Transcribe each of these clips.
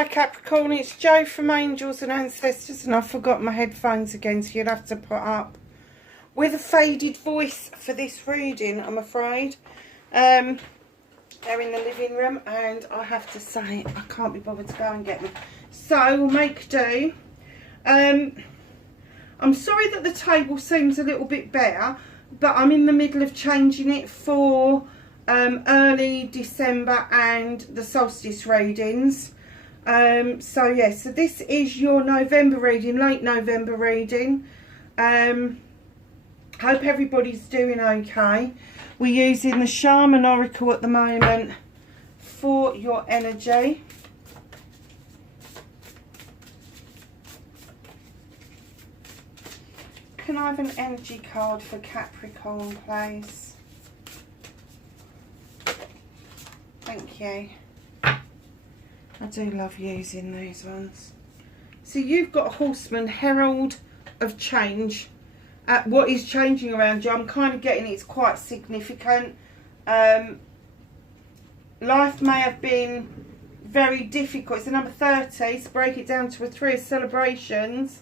Hi Capricorn, it's Jo from Angels and Ancestors, and I forgot my headphones again, so you'll have to put up with a faded voice for this reading, I'm afraid. They're in the living room and I have to say I can't be bothered to go and get them, so we'll make do. I'm sorry that the table seems a little bit better, but I'm in the middle of changing it for early December and the solstice readings. So this is your November reading, late November reading. Hope everybody's doing okay. We're using the Shaman Oracle at the moment for your energy. Can I have an energy card for Capricorn, please? Thank you. I do love using these ones. So you've got a Horseman, Herald of Change. What is changing around you? I'm kind of getting it's quite significant. Life may have been very difficult. It's a number 30, so break it down to a 3 of celebrations.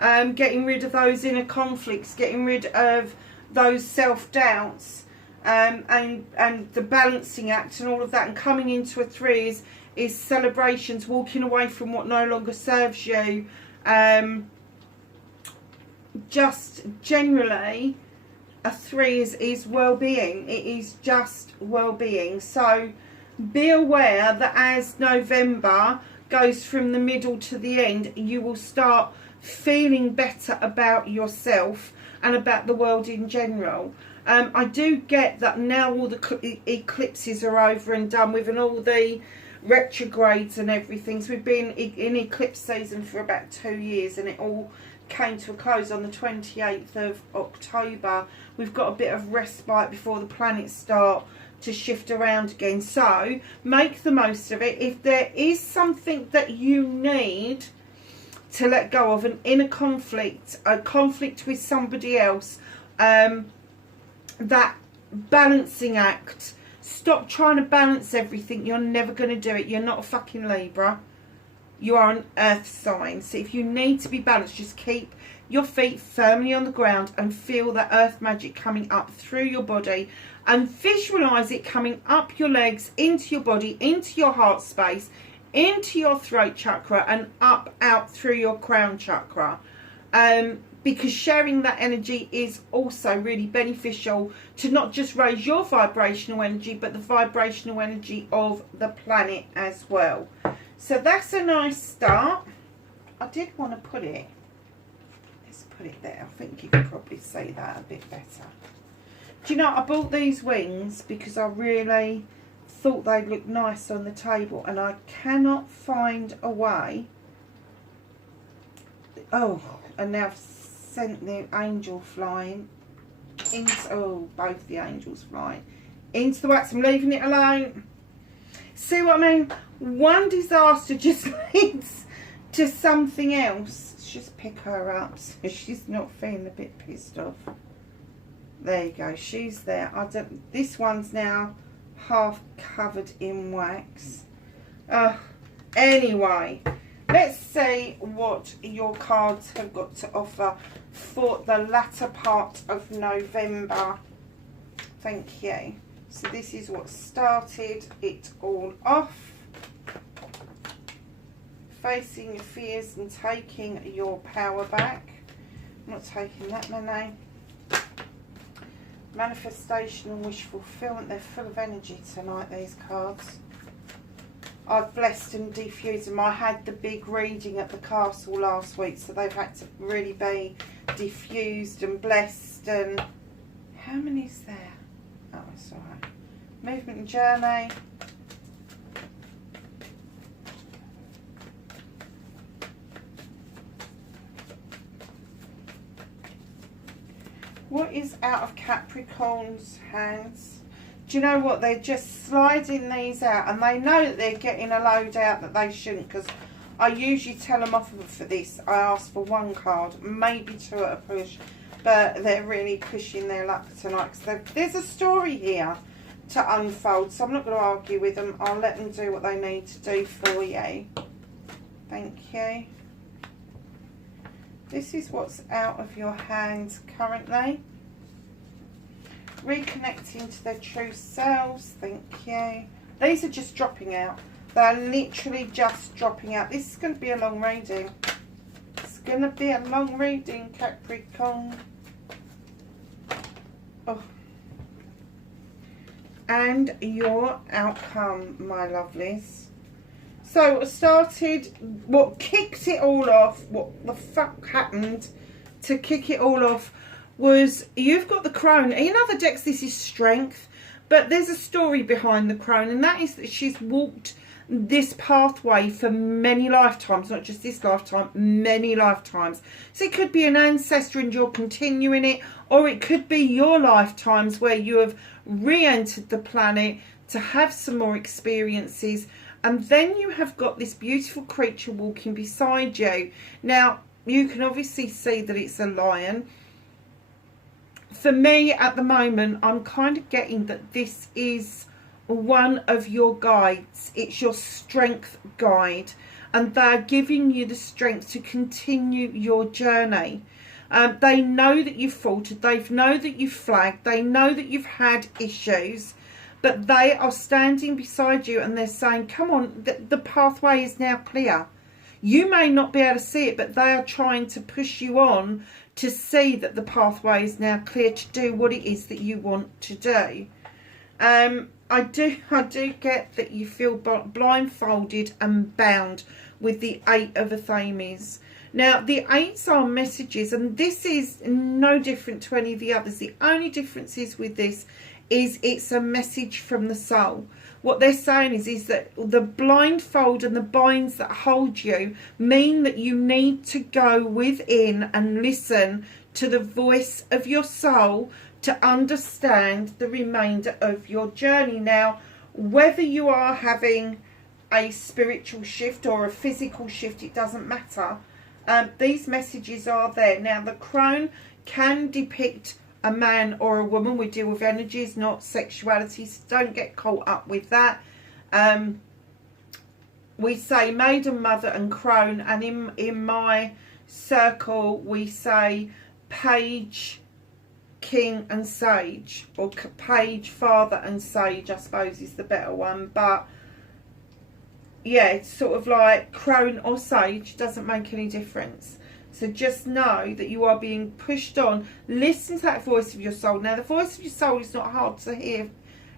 Getting rid of those inner conflicts, getting rid of those self-doubts, and the balancing act and all of that, and coming into a 3 is celebrations, walking away from what no longer serves you. Just generally a 3 is well-being. It is just well-being. So be aware that as November goes from the middle to the end, you will start feeling better about yourself and about the world in general. I do get that now all the eclipses are over and done with, and all the retrogrades and everything. So we've been in eclipse season for about 2 years, and it all came to a close on the 28th of October. We've got a bit of respite before the planets start to shift around again. So make the most of it. If there is something that you need to let go of, an inner conflict, a conflict with somebody else, that balancing act, stop trying to balance everything. You're never going to do it. You're not a fucking Libra. You are an earth sign. So if you need to be balanced, just keep your feet firmly on the ground and feel that earth magic coming up through your body, and visualize it coming up your legs, into your body, into your heart space, into your throat chakra, and up out through your crown chakra. Because sharing that energy is also really beneficial to not just raise your vibrational energy, but the vibrational energy of the planet as well. So that's a nice start. I did want to put it, let's put it there. I think you can probably see that a bit better. Do you know, I bought these wings because I really thought they'd look nice on the table, and I cannot find a way. Oh, and now I've sent the angel flying into, oh, both the angels flying into the wax. I'm leaving it alone. See what I mean? One disaster just leads to something else. Let's just pick her up so she's not feeling a bit pissed off. There you go, she's there. This one's now half covered in wax. Anyway, let's see what your cards have got to offer for the latter part of November. Thank you. So this is what started it all off. Facing your fears and taking your power back. I'm not taking that, Monet. Manifestation and wish fulfillment. They're full of energy tonight, these cards. I've blessed and diffused them. I had the big reading at the castle last week, so they've had to really be diffused and blessed. And how many is there? Oh, it's all right. Movement and journey. What is out of Capricorn's hands? Do you know what? They're just sliding these out, and they know that they're getting a load out that they shouldn't, because I usually tell them off for this. I ask for 1 card, maybe 2 at a push, but they're really pushing their luck tonight, because there's a story here to unfold, so I'm not going to argue with them. I'll let them do what they need to do for you. Thank you. This is what's out of your hands currently. Reconnecting to their true selves. Thank you. These are just dropping out. They're literally just dropping out. This is going to be a long reading. It's going to be a long reading, Capricorn. Oh. And your outcome, my lovelies. So what started, what kicked it all off, what the fuck happened to kick it all off was you've got the crone. In other decks this is strength, but there's a story behind the crone, and that is that she's walked this pathway for many lifetimes, not just this lifetime, many lifetimes. So it could be an ancestor and you're continuing it, or it could be your lifetimes where you have re-entered the planet to have some more experiences, and then you have got this beautiful creature walking beside you. Now you can obviously see that it's a lion. For me at the moment, I'm kind of getting that this is one of your guides. It's your strength guide, and they're giving you the strength to continue your journey. They know that you've faltered, they know that you've flagged, they know that you've had issues, but they are standing beside you and they're saying, come on, the pathway is now clear. You may not be able to see it, but they are trying to push you on to see that the pathway is now clear to do what it is that you want to do. I do get that you feel blindfolded and bound with the 8 of Athames. Now, the 8s are messages, and this is no different to any of the others. The only difference is with this is it's a message from the soul. What they're saying is that the blindfold and the binds that hold you mean that you need to go within and listen to the voice of your soul to understand the remainder of your journey. Now, whether you are having a spiritual shift or a physical shift, it doesn't matter. These messages are there. Now, the crone can depict a man or a woman. We deal with energies, not sexuality, so don't get caught up with that. We say maiden, mother and crone, and in my circle we say page, king and sage, or page, father and sage, I suppose is the better one. But yeah, it's sort of like crone or sage, doesn't make any difference. So just know that you are being pushed on. Listen to that voice of your soul. Now, the voice of your soul is not hard to hear.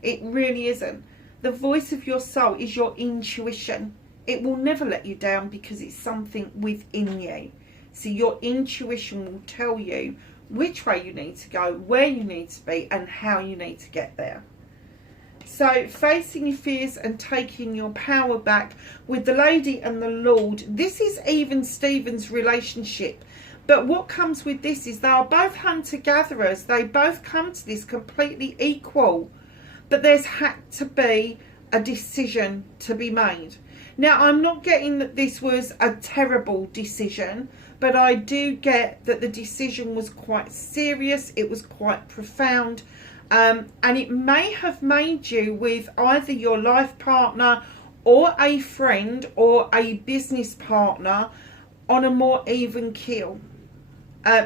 It really isn't. The voice of your soul is your intuition. It will never let you down because it's something within you. So your intuition will tell you which way you need to go, where you need to be, and how you need to get there. So facing your fears and taking your power back with the Lady and the Lord. This is even Stephen's relationship. But what comes with this is they are both hunter-gatherers. They both come to this completely equal. But there's had to be a decision to be made. Now, I'm not getting that this was a terrible decision, but I do get that the decision was quite serious. It was quite profound. And it may have made you with either your life partner or a friend or a business partner on a more even keel.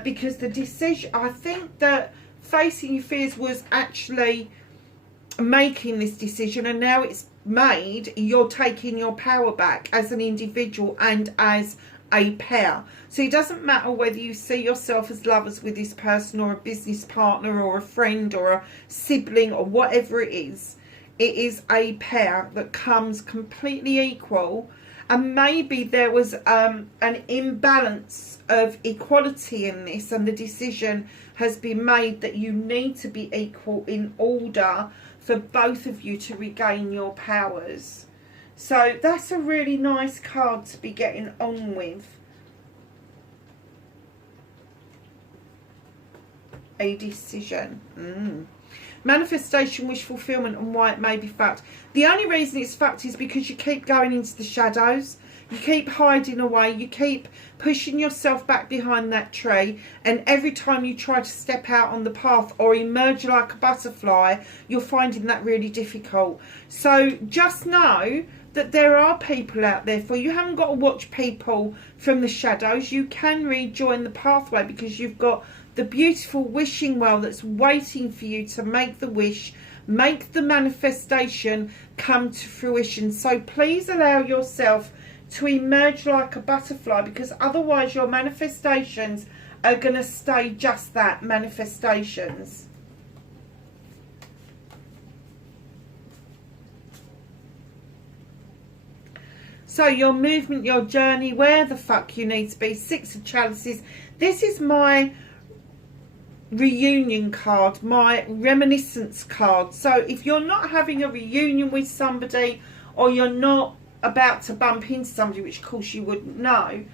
Because the decision, I think that facing your fears was actually making this decision, and now it's made, you're taking your power back as an individual and as a pair. So it doesn't matter whether you see yourself as lovers with this person or a business partner or a friend or a sibling or whatever it is a pair that comes completely equal. And maybe there was an imbalance of equality in this, and the decision has been made that you need to be equal in order for both of you to regain your powers. So that's a really nice card to be getting on with. A decision. Manifestation, wish fulfillment, and why it may be fucked. The only reason it's fucked is because you keep going into the shadows. You keep hiding away. You keep pushing yourself back behind that tree. And every time you try to step out on the path or emerge like a butterfly, you're finding that really difficult. So just know that there are people out there for you. You haven't got to watch people from the shadows. You can rejoin the pathway because you've got the beautiful wishing well that's waiting for you to make the wish, make the manifestation come to fruition. So please allow yourself to emerge like a butterfly, because otherwise your manifestations are going to stay just that, manifestations. So your movement, your journey, where the fuck you need to be. Six of Chalices. This is my reunion card, my reminiscence card. So if you're not having a reunion with somebody, or you're not about to bump into somebody, which of course you wouldn't know,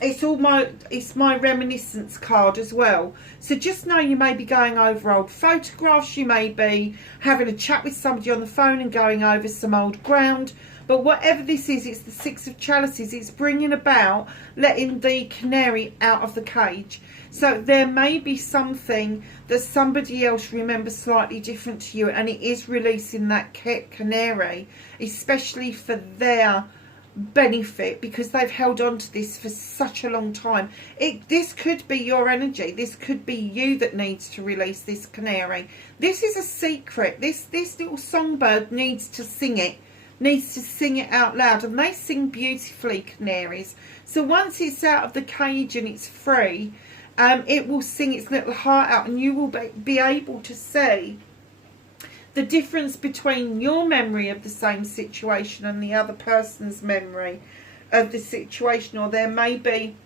it's my reminiscence card as well. So just know you may be going over old photographs, you may be having a chat with somebody on the phone and going over some old ground. But whatever this is, it's the Six of Chalices. It's bringing about letting the canary out of the cage. So there may be something that somebody else remembers slightly different to you, and it is releasing that canary, especially for their benefit, because they've held on to this for such a long time. This could be your energy. This could be you that needs to release this canary. This is a secret. This little songbird needs to sing it. Needs to sing it out loud, and they sing beautifully, canaries. So once it's out of the cage and it's free, it will sing its little heart out, and you will be able to see the difference between your memory of the same situation and the other person's memory of the situation. Or there may be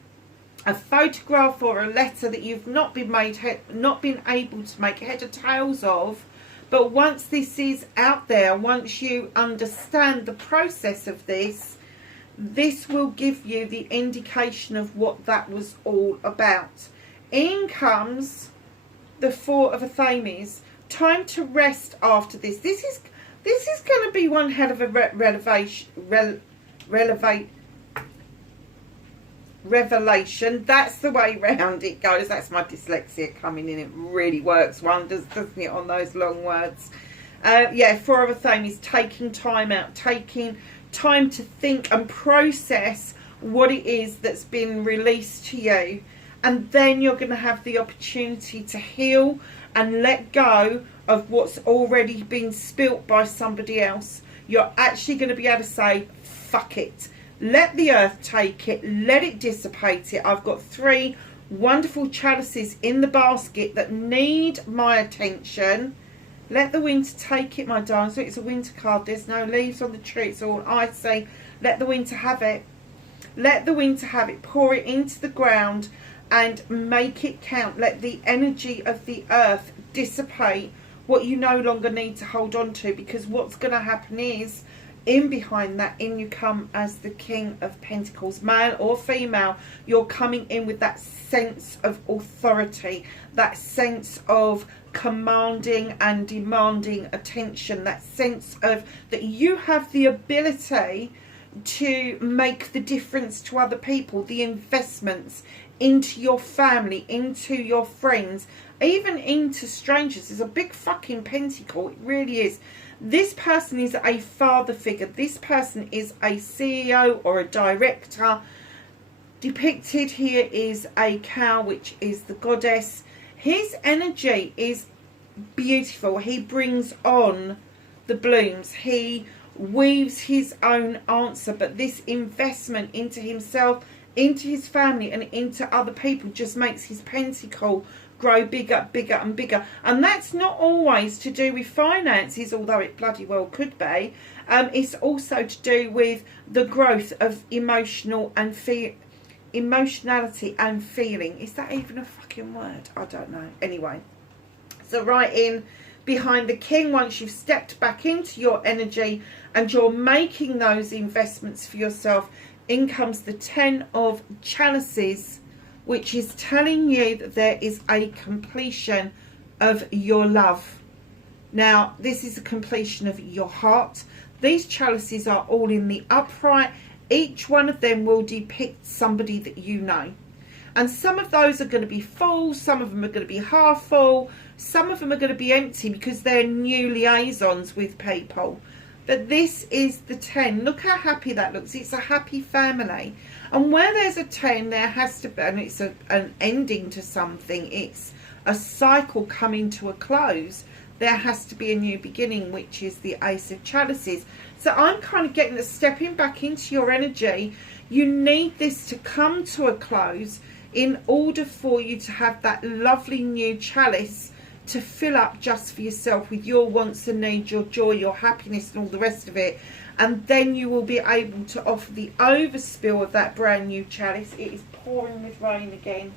a photograph or a letter that you've not been able to make head or tails of. But once this is out there, once you understand the process of this, this will give you the indication of what that was all about. In comes the Four of Athames. Time to rest after this. This is going to be one hell of a revelation. That's the way round it goes. That's my dyslexia coming in. It really works wonders, doesn't it, on those long words. Yeah, Four of Athames, taking time out, taking time to think and process what it is that's been released to you. And then you're going to have the opportunity to heal and let go of what's already been spilt by somebody else. You're actually going to be able to say, fuck it. Let the earth take it. Let it dissipate it. I've got 3 wonderful chalices in the basket that need my attention. Let the winter take it, my darling. So it's a winter card. There's no leaves on the tree. It's all icy. Let the winter have it. Let the winter have it. Pour it into the ground and make it count. Let the energy of the earth dissipate what you no longer need to hold on to, because what's going to happen is, in behind that, in you come as the King of Pentacles, male or female. You're coming in with that sense of authority, that sense of commanding and demanding attention, that sense of that you have the ability to make the difference to other people, the investments into your family, into your friends, even into strangers. Is a big fucking pentacle. It really is. This person is a father figure. This person is a CEO or a director. Depicted here is a cow, which is the goddess. His energy is beautiful. He brings on the blooms. He weaves his own answer. But this investment into himself, into his family and into other people just makes his pentacle grow bigger, bigger and bigger. And that's not always to do with finances, although it bloody well could be. It's also to do with the growth of emotionality and feeling. Is that even a fucking word? I don't know. Anyway, so right in behind the king, once you've stepped back into your energy and you're making those investments for yourself, in comes the 10 of Chalices, which is telling you that there is a completion of your love. Now, this is a completion of your heart. These chalices are all in the upright. Each one of them will depict somebody that you know. And some of those are going to be full. Some of them are going to be half full. Some of them are going to be empty because they're new liaisons with people. But this is the 10. Look how happy that looks. It's a happy family. And where there's a 10, there has to be, and it's an ending to something. It's a cycle coming to a close. There has to be a new beginning, which is the Ace of Chalices. So I'm kind of getting that stepping back into your energy. You need this to come to a close in order for you to have that lovely new chalice to fill up just for yourself with your wants and needs, your joy, your happiness and all the rest of it. And then you will be able to offer the overspill of that brand new chalice. It is pouring with rain again.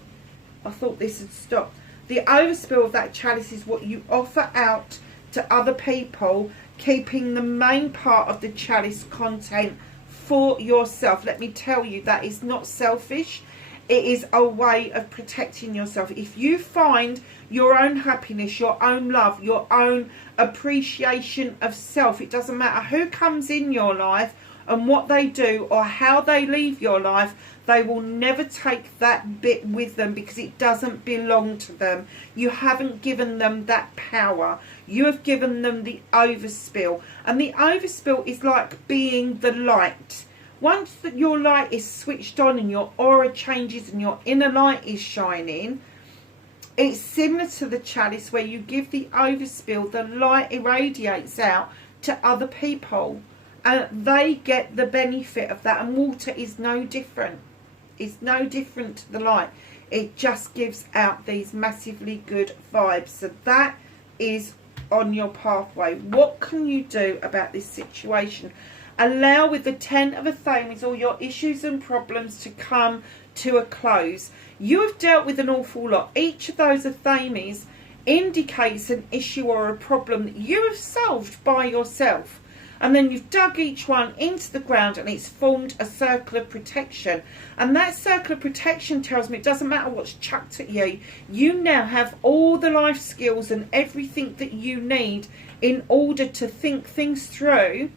I thought this had stopped. The overspill of that chalice is what you offer out to other people, keeping the main part of the chalice content for yourself. Let me tell you, that is not selfish. It is a way of protecting yourself. If you find your own happiness, your own love, your own appreciation of self, it doesn't matter who comes in your life and what they do or how they leave your life, they will never take that bit with them because it doesn't belong to them. You haven't given them that power. You have given them the overspill. And the overspill is like being the light. Once that your light is switched on and your aura changes and your inner light is shining, it's similar to the chalice where you give the overspill, the light irradiates out to other people and they get the benefit of that. And water is no different. It's no different to the light. It just gives out these massively good vibes. So that is on your pathway. What can you do about this situation? Allow with the 10 of Athames all your issues and problems to come to a close. You have dealt with an awful lot. Each of those Athames indicates an issue or a problem that you have solved by yourself. And then you've dug each one into the ground and it's formed a circle of protection. And that circle of protection tells me it doesn't matter what's chucked at you. You now have all the life skills and everything that you need in order to think things through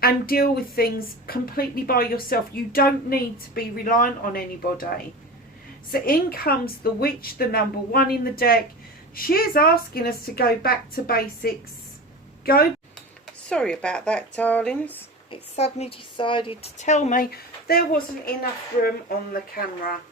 and deal with things completely by yourself. You don't need to be reliant on anybody. So in comes the witch, the number 1 in the deck. She is asking us to go back to basics. Sorry about that, darlings. It suddenly decided to tell me there wasn't enough room on the camera.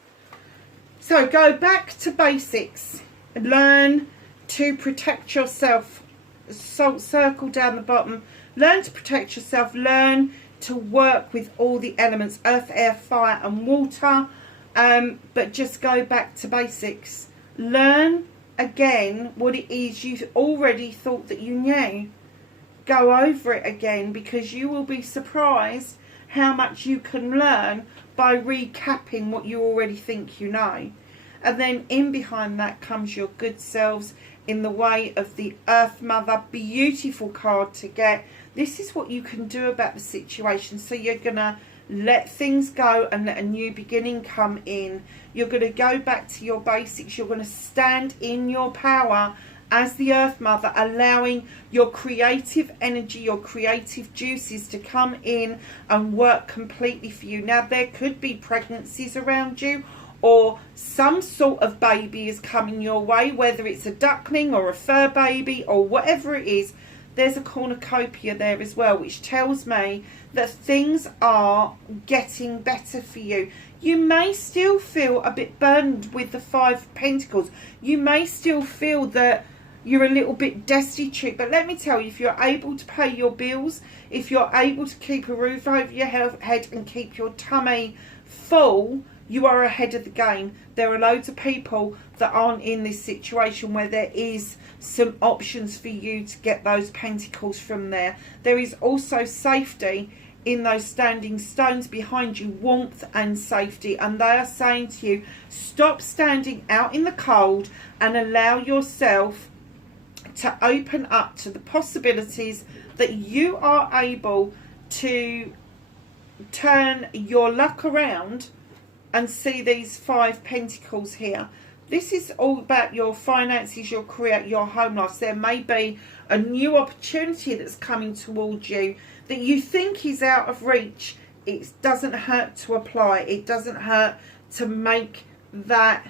So go back to basics. Learn to protect yourself. Circle down the bottom. Learn to protect yourself. Learn to work with all the elements, earth, air, fire and water. But just go back to basics. Learn again what it is you already thought that you knew. Go over it again, because you will be surprised how much you can learn by recapping what you already think you know. And then in behind that comes your good selves in the way of the Earth Mother. Beautiful card to get. This is what you can do about the situation. So you're going to let things go and let a new beginning come in. You're going to go back to your basics. You're going to stand in your power as the Earth Mother, allowing your creative energy, your creative juices to come in and work completely for you. Now, there could be pregnancies around you, or some sort of baby is coming your way, whether it's a duckling or a fur baby or whatever it is. There's a cornucopia there as well, which tells me that things are getting better for you. You may still feel a bit burdened with the 5 of Pentacles. You may still feel that you're a little bit destitute, but let me tell you, if you're able to pay your bills, if you're able to keep a roof over your head and keep your tummy full, you are ahead of the game. There are loads of people that aren't in this situation where there is some options for you to get those pentacles from there. There is also safety in those standing stones behind you, warmth and safety, and they are saying to you, stop standing out in the cold and allow yourself to open up to the possibilities that you are able to turn your luck around and see these 5 pentacles here. This is all about your finances, your career, your home life. There may be a new opportunity that's coming towards you that you think is out of reach. It doesn't hurt to apply. It doesn't hurt to make that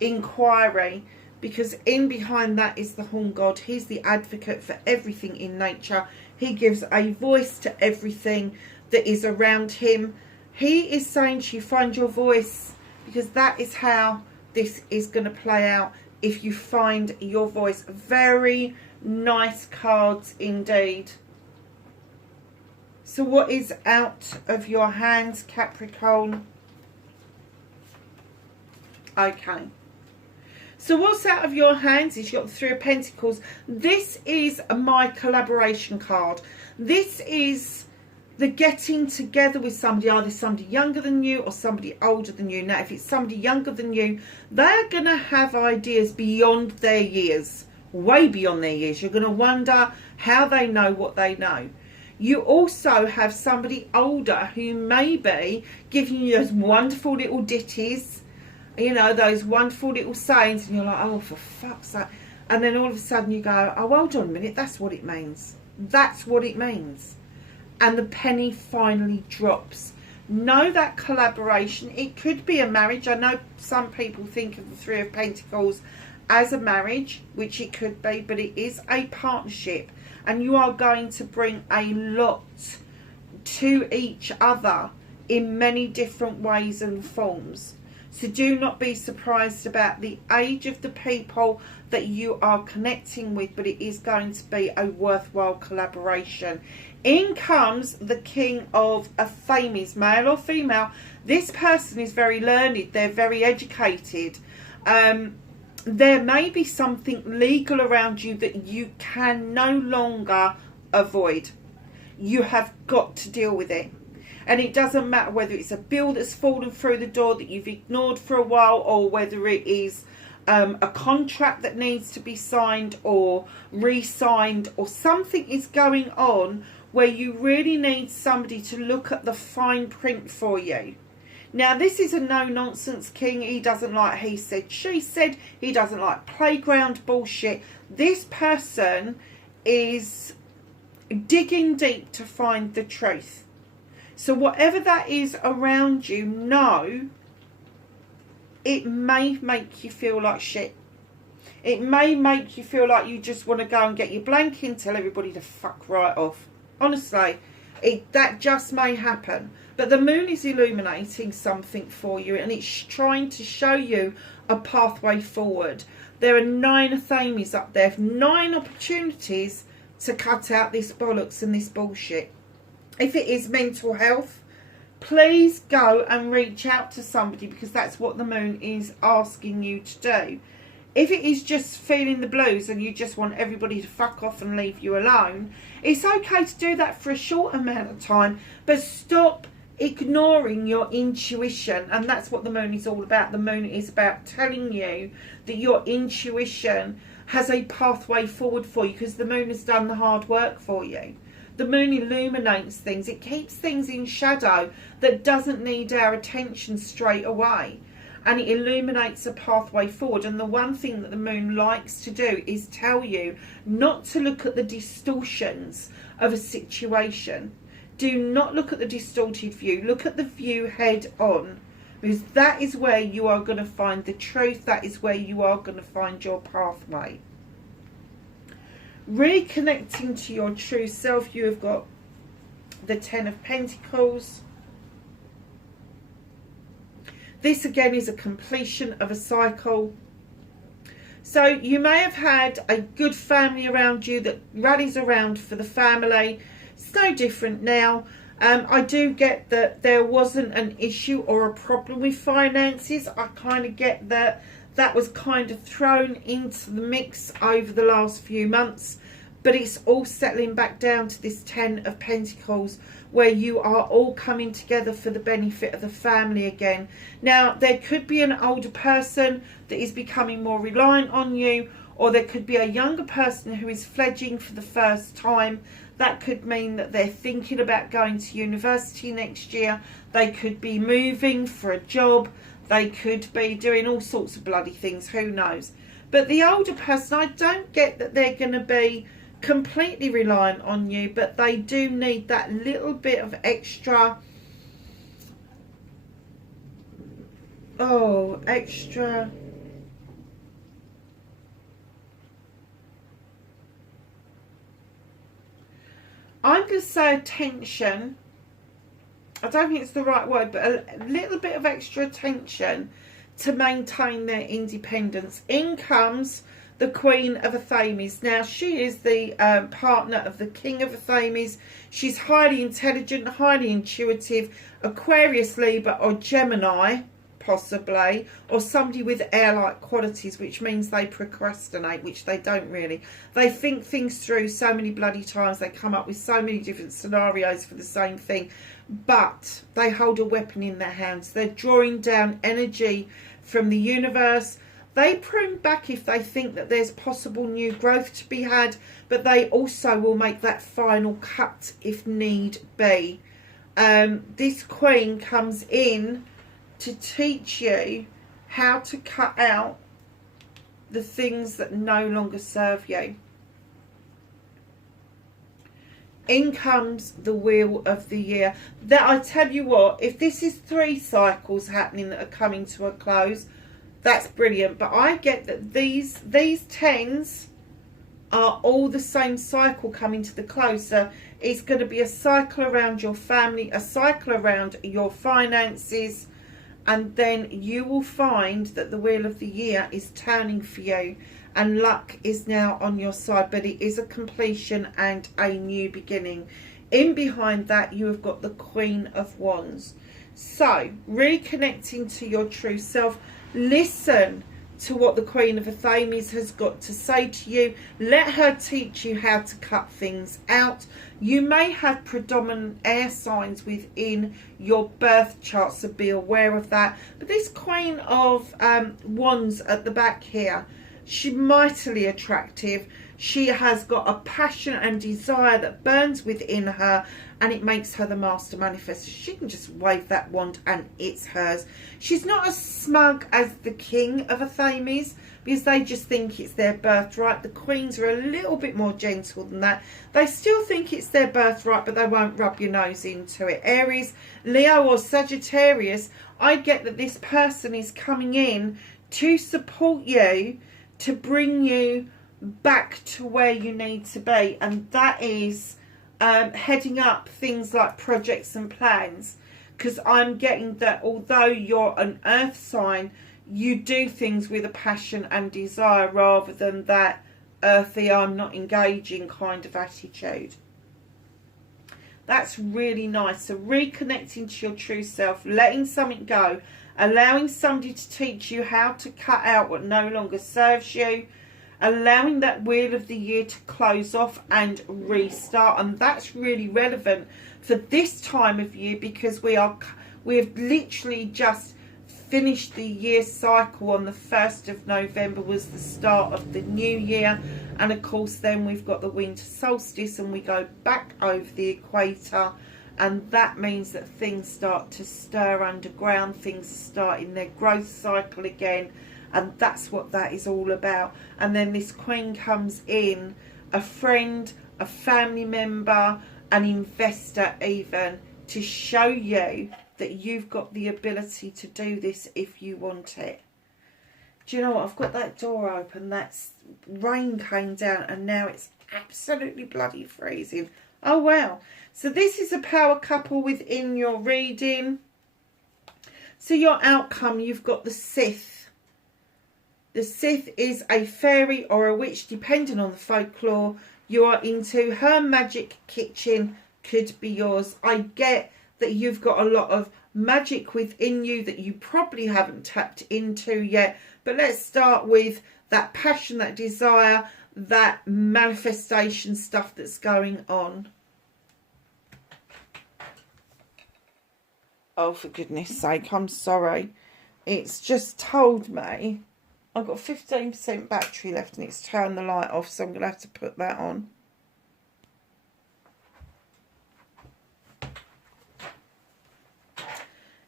inquiry, because in behind that is the Horn God. He's the advocate for everything in nature. He gives a voice to everything that is around him. He is saying to you, find your voice, because that is how this is going to play out if you find your voice. Very nice cards indeed. So what is out of your hands, Capricorn? Okay. So what's out of your hands is you've got the Three of Pentacles. This is my collaboration card. This is the getting together with somebody, either somebody younger than you or somebody older than you. Now, if it's somebody younger than you, they're going to have ideas beyond their years, way beyond their years. You're going to wonder how they know what they know. You also have somebody older who may be giving you those wonderful little ditties, you know, those wonderful little sayings, and you're like, oh, for fuck's sake. And then all of a sudden you go, oh, hold on a minute, that's what it means. That's what it means. And the penny finally drops. Know that collaboration. It could be a marriage. I know some people think of the Three of Pentacles as a marriage, which it could be, but it is a partnership. And you are going to bring a lot to each other in many different ways and forms. So do not be surprised about the age of the people that you are connecting with, but it is going to be a worthwhile collaboration. In comes the King of Famies, male or female. This person is very learned. They're very educated. There may be something legal around you that you can no longer avoid. You have got to deal with it. And it doesn't matter whether it's a bill that's fallen through the door that you've ignored for a while, or whether it is a contract that needs to be signed or re-signed, or something is going on where you really need somebody to look at the fine print for you. Now, this is a no-nonsense king. He doesn't like he said, she said. He doesn't like playground bullshit. This person is digging deep to find the truth. So whatever that is around you, know it may make you feel like shit. It may make you feel like you just want to go and get your blanket and tell everybody to fuck right off. Honestly, that just may happen. But the moon is illuminating something for you, and it's trying to show you a pathway forward. There are 9 Athames up there. 9 opportunities to cut out this bollocks and this bullshit. If it is mental health, please go and reach out to somebody, because that's what the moon is asking you to do. If it is just feeling the blues and you just want everybody to fuck off and leave you alone, it's okay to do that for a short amount of time, but stop ignoring your intuition. And that's what the moon is all about. The moon is about telling you that your intuition has a pathway forward for you, because the moon has done the hard work for you. The moon illuminates things. It keeps things in shadow that doesn't need our attention straight away. And it illuminates a pathway forward. And the one thing that the moon likes to do is tell you not to look at the distortions of a situation. Do not look at the distorted view. Look at the view head on. Because that is where you are going to find the truth. That is where you are going to find your pathway. Reconnecting to your true self, you have got the 10 of Pentacles. This again is a completion of a cycle. So you may have had a good family around you that rallies around for the family. It's no different now. I do get that there wasn't an issue or a problem with finances. I kind of get that that was kind of thrown into the mix over the last few months. But it's all settling back down to this 10 of Pentacles, where you are all coming together for the benefit of the family again. Now, there could be an older person that is becoming more reliant on you, or there could be a younger person who is fledging for the first time. That could mean that they're thinking about going to university next year. They could be moving for a job. They could be doing all sorts of bloody things. Who knows? But the older person, I don't get that they're going to be completely reliant on you, but they do need that little bit of extra say attention. I don't think it's the right word, but a little bit of extra attention to maintain their independence. In comes the Queen of Athames. Now, she is the partner of the King of Athames. She's highly intelligent, highly intuitive, Aquarius, Libra or Gemini, possibly, or somebody with air-like qualities, which means they procrastinate, which they don't really. They think things through so many bloody times. They come up with so many different scenarios for the same thing, but they hold a weapon in their hands. They're drawing down energy from the universe. They prune back if they think that there's possible new growth to be had, but they also will make that final cut if need be. This Queen comes in to teach you how to cut out the things that no longer serve you. In comes the Wheel of the Year. That, I tell you what, if this is 3 cycles happening that are coming to a close, that's brilliant. But I get that these 10s are all the same cycle coming to the close. So it's going to be a cycle around your family, a cycle around your finances, and then you will find that the Wheel of the Year is turning for you and luck is now on your side. But it is a completion and a new beginning. In behind that, you have got the Queen of Wands. So, reconnecting to your true self. Listen to what the Queen of Athames has got to say to you. Let her teach you how to cut things out. You may have predominant air signs within your birth chart, so be aware of that. But this Queen of Wands at the back here, she's mightily attractive. She has got a passion and desire that burns within her, and it makes her the master manifestor. She can just wave that wand and it's hers. She's not as smug as the King of Athames, because they just think it's their birthright. The queens are a little bit more gentle than that. They still think it's their birthright, but they won't rub your nose into it. Aries, Leo or Sagittarius, I get that this person is coming in to support you, to bring you back to where you need to be, and that is heading up things like projects and plans, because I'm getting that although you're an earth sign, you do things with a passion and desire rather than that earthy, I'm not engaging kind of attitude. That's really nice. So reconnecting to your true self, letting something go, allowing somebody to teach you how to cut out what no longer serves you, allowing that Wheel of the Year to close off and restart. And that's really relevant for this time of year, because we've literally just finished the year cycle. On the 1st of November was the start of the new year, and of course then we've got the winter solstice and we go back over the equator, and that means that things start to stir underground, things start in their growth cycle again. And that's what that is all about. And then this Queen comes in, a friend, a family member, an investor even, to show you that you've got the ability to do this if you want it. Do you know what? I've got that door open. That's rain came down and now it's absolutely bloody freezing. Oh, wow. So this is a power couple within your reading. So your outcome, you've got the Sith. The Sith is a fairy or a witch, depending on the folklore you are into. Her magic kitchen could be yours. I get that you've got a lot of magic within you that you probably haven't tapped into yet. But let's start with that passion, that desire, that manifestation stuff that's going on. Oh, for goodness sake, I'm sorry. It's just told me I've got 15% battery left and it's turned the light off, so I'm going to have to put that on.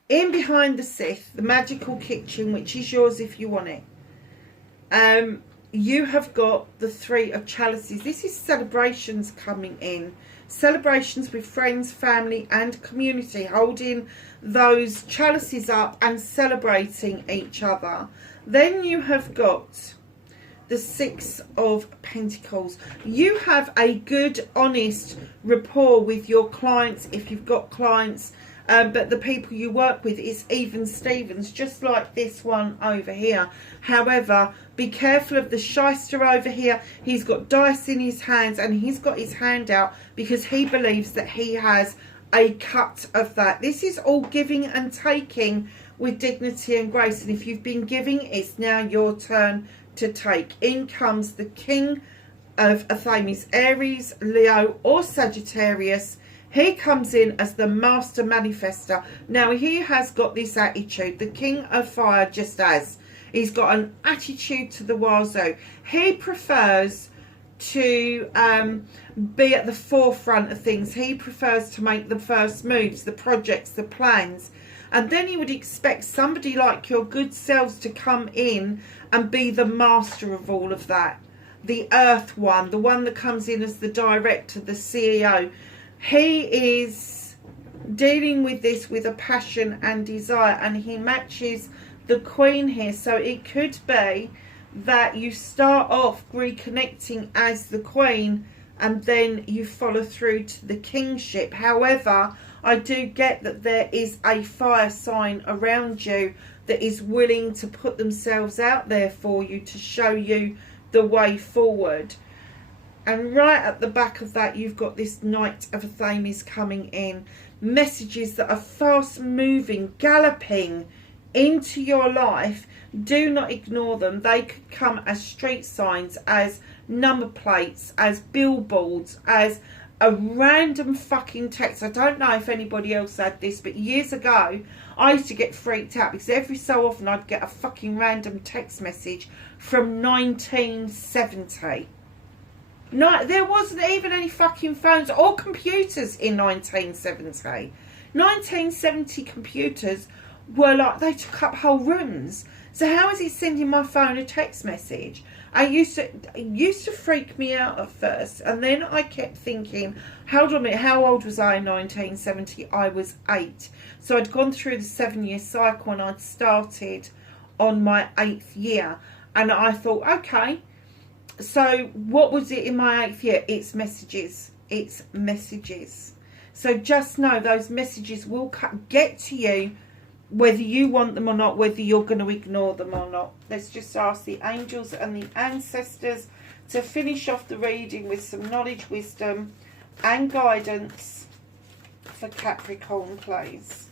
In behind the Sith, the magical kitchen, which is yours if you want it. You have got the 3 of chalices. This is celebrations coming in. Celebrations with friends, family and community. Holding those chalices up and celebrating each other. Then you have got the Six of Pentacles. You have a good, honest rapport with your clients, if you've got clients, but the people you work with is even Stevens, just like this one over here. However, be careful of the shyster over here. He's got dice in his hands, and he's got his hand out because he believes that he has a cut of that. This is all giving and taking with dignity and grace, and if you've been giving, it's now your turn to take. In comes the King of Athames, Aries, Leo or Sagittarius. He comes in as the master manifester. Now he has got this attitude, the King of Fire, just as he's got an attitude to the wazoo. He prefers to be at the forefront of things. He prefers to make the first moves, the projects, the plans. And then he would expect somebody like your good selves to come in and be the master of all of that. The Earth one, the one that comes in as the director, the CEO. He is dealing with this with a passion and desire, and he matches the Queen here. So it could be that you start off reconnecting as the Queen and then you follow through to the kingship. However, I do get that there is a fire sign around you that is willing to put themselves out there for you to show you the way forward. And right at the back of that, you've got this Knight of Athames coming in. Messages that are fast moving, galloping into your life. Do not ignore them. They could come as street signs, as number plates, as billboards, as a random fucking text. I don't know if anybody else had this, but years ago I used to get freaked out because every so often I'd get a fucking random text message from 1970. No, there wasn't even any fucking phones or computers in 1970. 1970 computers were like, they took up whole rooms. So how is he sending my phone a text message? It used to freak me out at first, and then I kept thinking, hold on a minute, how old was I in 1970? I was 8. So I'd gone through the 7-year cycle and I'd started on my 8th year. And I thought, okay, so what was it in my 8th year? It's messages. It's messages. So just know those messages will get to you, whether you want them or not, whether you're going to ignore them or not. Let's just ask the angels and the ancestors to finish off the reading with some knowledge, wisdom and guidance for Capricorn, please.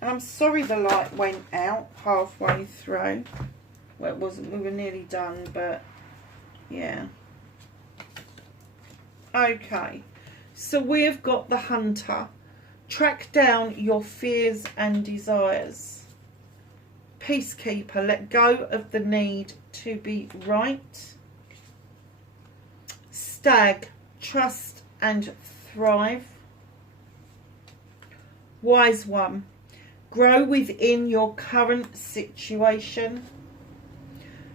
And I'm sorry the light went out halfway through. Well, it wasn't, we were nearly done, but yeah. Okay, so we have got the Hunter. Track down your fears and desires. Peacekeeper, let go of the need to be right. Stag, trust and thrive. Wise one, grow within your current situation.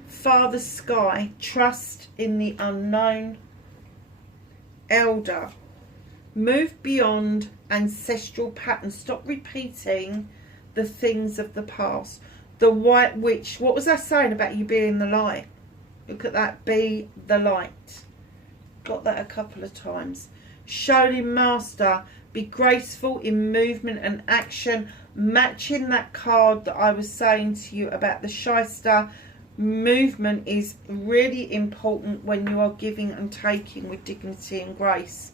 Father Sky, trust in the unknown. Elder, move beyond ancestral patterns. Stop repeating the things of the past. The White Witch. What was I saying about you being the light? Look at that. Be the light. Got that a couple of times. Shaolin Master. Be graceful in movement and action. Matching that card that I was saying to you about the shyster. Movement is really important when you are giving and taking with dignity and grace.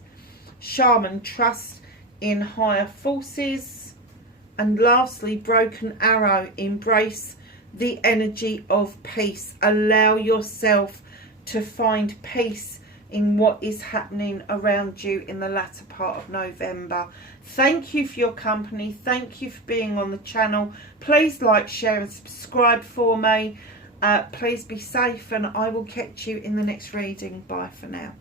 Shaman, trust in higher forces. And lastly, Broken Arrow, embrace the energy of peace. Allow yourself to find peace in what is happening around you in the latter part of November. Thank you for your company. Thank you for being on the channel. Please like, share and subscribe for me. Please be safe, and I will catch you in the next reading. Bye for now.